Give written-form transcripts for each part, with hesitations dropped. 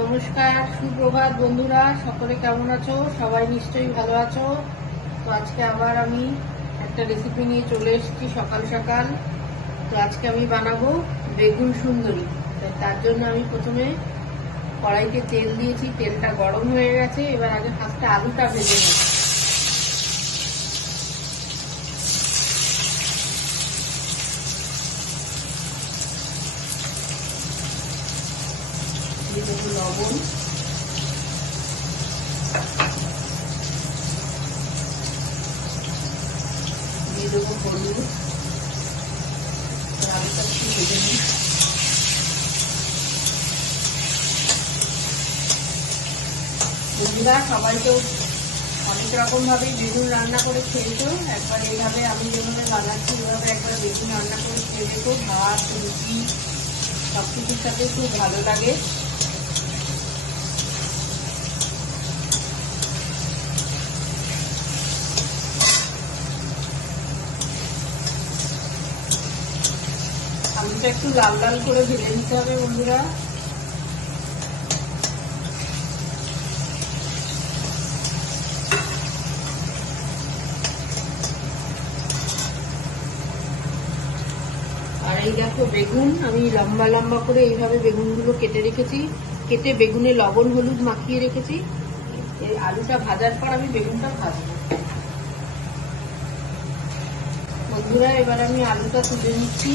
নমস্কার, সুপ্রভাত বন্ধুরা, সকলে কেমন আছো? সবাই নিশ্চয়ই ভালো আছো। তো আজকে আবার আমি একটা রেসিপি নিয়ে চলে এসেছি সকাল সকাল। তো আজকে আমি বানাবো বেগুন সুন্দরী। তার জন্য আমি প্রথমে কড়াইতে তেল দিয়েছি, তেলটা গরম হয়ে গেছে। এবার আগে ফার্স্টে আলুটা ভেজে নেব। দিয়ে দেবো লবণ, দিয়ে দেবো হলুদ। আলুটা একটু ভেজে নিই। বন্ধুরা, সবাই তো অনেক রকম ভাবে বেগুন রান্না করে খেয়েছো। একবার এইভাবে আমি যেভাবে বানাচ্ছি এভাবে একবার বেগুন রান্না করে খেয়ে দেখো। ভাত, রুটি সব কিছুর সাথে খুব ভালো লাগে। আলুটা একটু লাল লাল করে ভেজে নিতে হবে বন্ধুরা। আর এই দেখো বেগুন আমি লম্বা লম্বা করে এইভাবে বেগুনগুলো কেটে রেখেছি। কেটে বেগুনে লবণ হলুদ মাখিয়ে রেখেছি। এই আলুটা ভাজার পর আমি বেগুনটা ভাজবো। বন্ধুরা, এবার আমি আলুটা তুলে নিচ্ছি।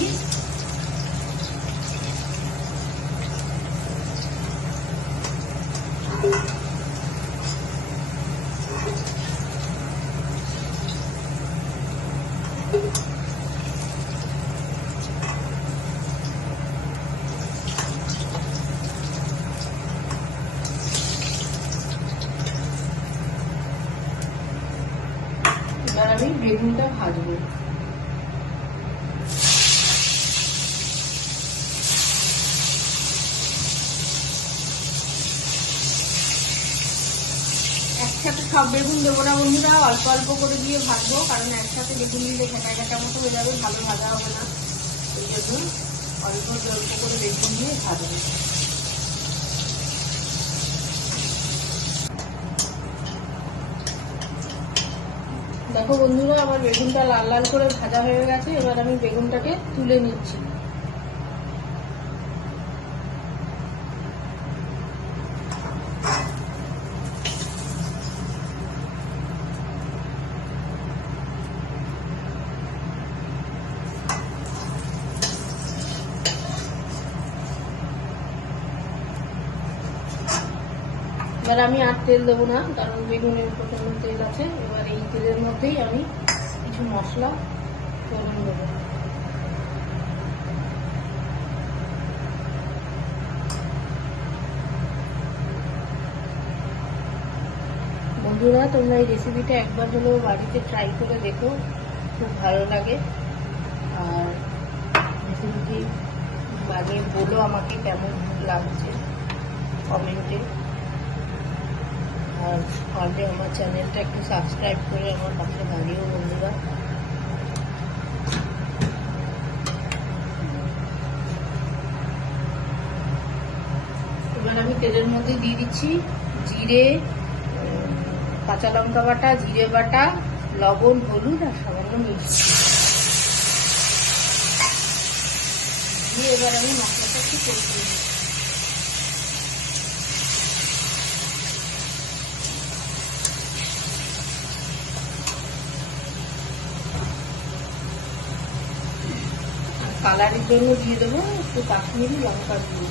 এবার আমি বেগুনটা ভাজবো। একসাথে সব বেগুন দেবো না বন্ধুরা, অল্প অল্প করে দিয়ে ভাজবো। কারণ একসাথে বেগুন দিলে ঘেটা ঘেটা মতো হয়ে যাবে, ভালো ভাজা হবে না। এই জন্য অল্প অল্প করে বেগুন দিয়ে ভাজবো। দেখো বন্ধুরা, আমার বেগুনটা লাল লাল করে ভাজা হয়ে গেছে। এবার আমি বেগুনটাকে তুলে নিচ্ছি। এবার আমি আর তেল দেবো না, কারণ বেগুনের প্রচন্ড তেল আছে। এবার এই তেলের মধ্যেই আমি কিছু মশলা ফোড়ন দেবো। বন্ধুরা, তোমরা এই রেসিপিটা একবার হলেও বাড়িতে ট্রাই করে দেখো, খুব ভালো লাগে। আর রেসিপিটি বানিয়ে বলো আমাকে কেমন লাগছে কমেন্টে। আর পারলে আমার চ্যানেলটা একটু সাবস্ক্রাইব করে আমার পাশে দাঁড়িয়েও বন্ধুরা। এবার আমি তেলের মধ্যে দিয়ে দিচ্ছি জিরে, কাঁচা লঙ্কা বাটা, জিরে বাটা, লবণ, হলুদ আর সামান্য মিষ্টি দিয়ে এবার আমি মশলাটা একটু কষিয়ে নিই। কালারের জন্য দিয়ে দেবো একটু কাশ্মীরি লঙ্কা দিয়ে।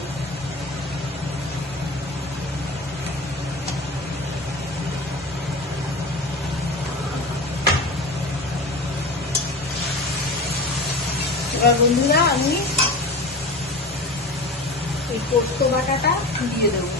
এবার বন্ধুরা আমি এই পোস্ত বাটাটা দিয়ে দেবো।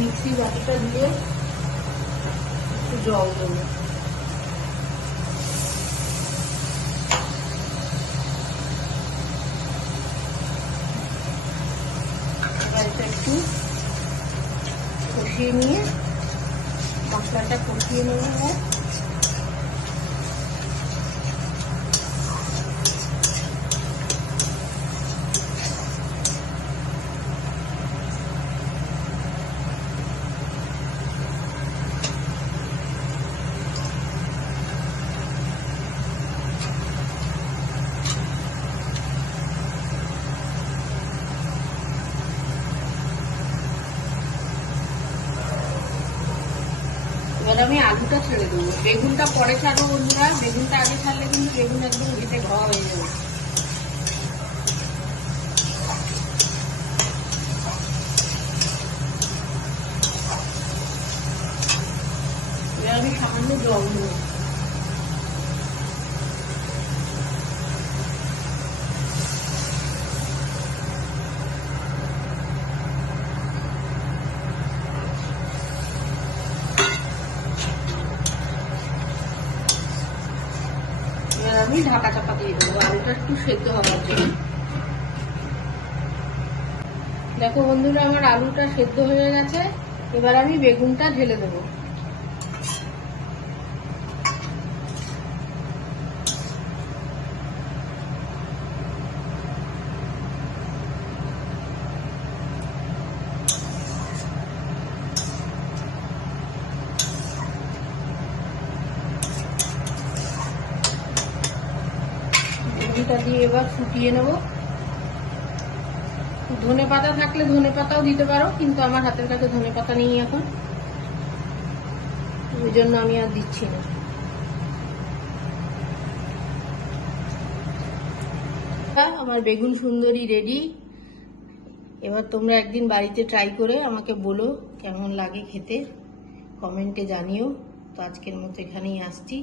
মিক্সি বাটিটা দিয়ে একটু জল দেবো। কষিয়ে নিয়ে মশলাটা কষিয়ে নেব। এবার আমি আলুটা ছেড়ে দেবো। বেগুনটা পরে ছাড়বো বন্ধুরা, বেগুনটা আগে ছাড়লে কিন্তু বেগুন একদম ঘেটে ঘ হয়ে যাবে। এবার আমি সামান্য জল দেবো। এবার আমি ঢাকা চাপা দিয়ে দেবো আলুটা একটু সেদ্ধ হওয়ার জন্য। দেখো বন্ধুরা, আমার আলুটা সেদ্ধ হয়ে গেছে। এবার আমি বেগুনটা ঢেলে দেবো। বেগুনটা দিয়ে এবার ফুটিয়ে নেব। ধনে পাতা থাকলে ধনে পাতাও দিতে পারো, কিন্তু আমার হাতের কাছে ধনে পাতা নেই এখন, ওই জন্য আমি আর দিচ্ছি না। আমার বেগুন সুন্দরী রেডি। এবার তোমরা একদিন বাড়িতে ট্রাই করে আমাকে বলো কেমন লাগে খেতে, কমেন্টে জানিও। তো আজকের মতো এখানেই আসছি।